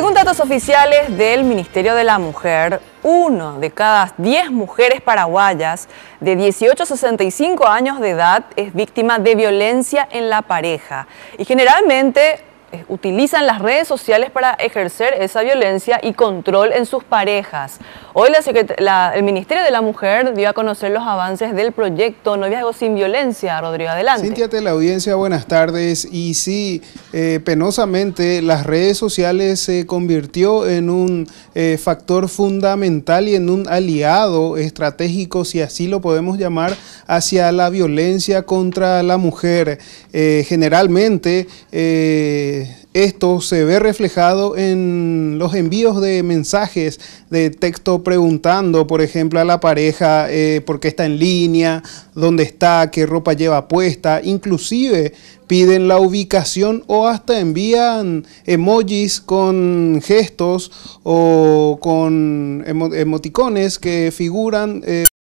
Según datos oficiales del Ministerio de la Mujer, 1 de cada 10 mujeres paraguayas de 18 a 65 años de edad es víctima de violencia en la pareja y generalmente utilizan las redes sociales para ejercer esa violencia y control en sus parejas. Hoy el Ministerio de la Mujer dio a conocer los avances del proyecto Noviazgo sin Violencia. Rodrigo, adelante. Cintia, teleaudiencia, buenas tardes. Y sí, penosamente las redes sociales se convirtió en un factor fundamental y en un aliado estratégico, si así lo podemos llamar, hacia la violencia contra la mujer. Generalmente esto se ve reflejado en los envíos de mensajes de texto preguntando, por ejemplo, a la pareja por qué está en línea, dónde está, qué ropa lleva puesta, inclusive piden la ubicación o hasta envían emojis con gestos o con emoticones que figuran